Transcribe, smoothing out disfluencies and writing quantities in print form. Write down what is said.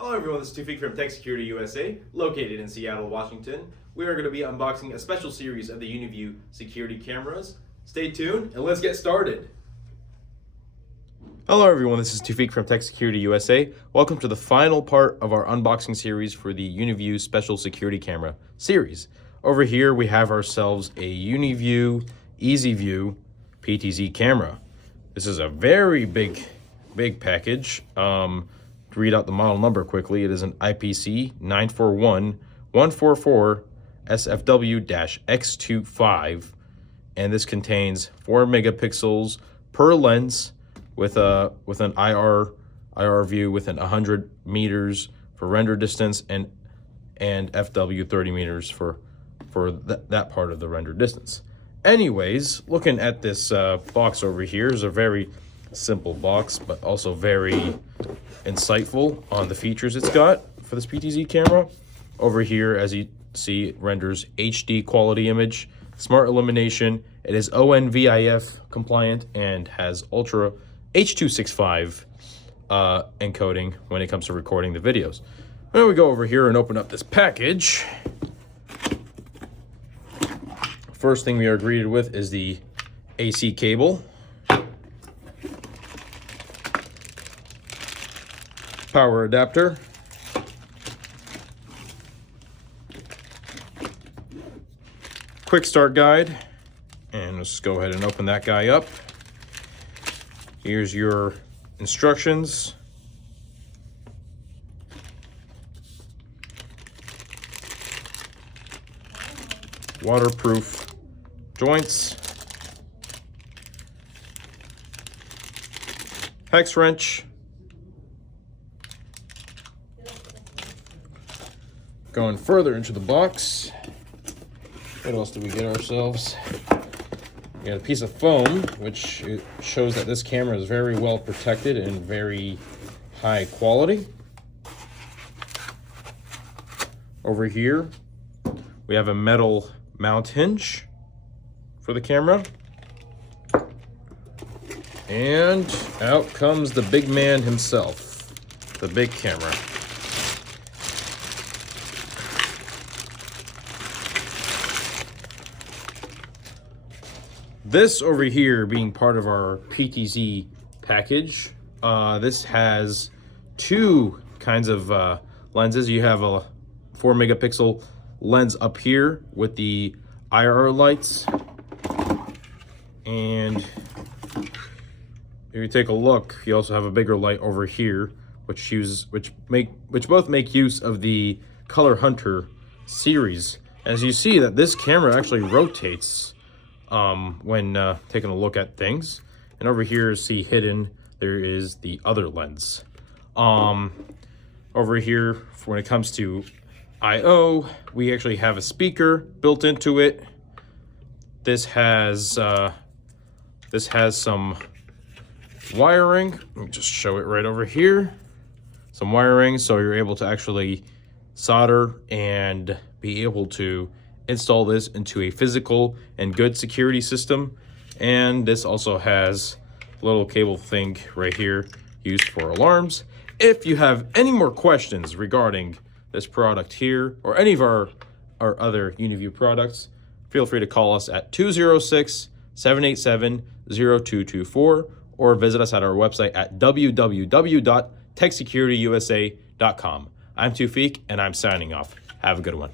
Hello everyone, this is Tufik from TechSecurityUSA, located in Seattle, Washington. We are going to be unboxing a special series of the UniView security cameras. Stay tuned and let's get started. Hello everyone, this is Tufik from TechSecurityUSA. Welcome to the final part of our unboxing series for the UniView special security camera series. Over here we have ourselves a UniView EasyView PTZ camera. This is a very big package. To read out the model number quickly, it is an IPC 941144 SFW-X25, and this contains 4 megapixels per lens with an IR view within 100 meters for render distance and FW 30 meters for that part of the render distance. Anyways, looking at this box over here is a very simple box, but also very insightful on the features it's got for this PTZ camera. Over here, as you see, it renders HD quality image, smart illumination. It is ONVIF compliant and has Ultra H.265 encoding when it comes to recording the videos. Now we go over here and open up this package. First thing we are greeted with is the AC cable, power adapter, quick start guide, and let's go ahead and open that guy up. Here's your instructions. Waterproof joints, hex wrench, going further into the box, what else do we get ourselves? We got a piece of foam, which shows that this camera is very well protected and very high quality. Over here, we have a metal mount hinge for the camera. And out comes the big man himself, the big camera. This over here being part of our PTZ package, this has two kinds of lenses. You have a 4 megapixel lens up here with the IR lights, and if you take a look, you also have a bigger light over here, which both make use of the Color Hunter series. As you see that this camera actually rotates when taking a look at things. And over here, see hidden, there is the other lens. Over here, when it comes to I/O, we actually have a speaker built into it. This has some wiring. Let me just show it right over here. Some wiring, so you're able to actually solder and be able to install this into a physical and good security system. And this also has a little cable thing right here used for alarms. If you have any more questions regarding this product here or any of our other UniView products, feel free to call us at 206-787-0224 or visit us at our website at www.techsecurityusa.com. I'm Tufik and I'm signing off. Have a good one.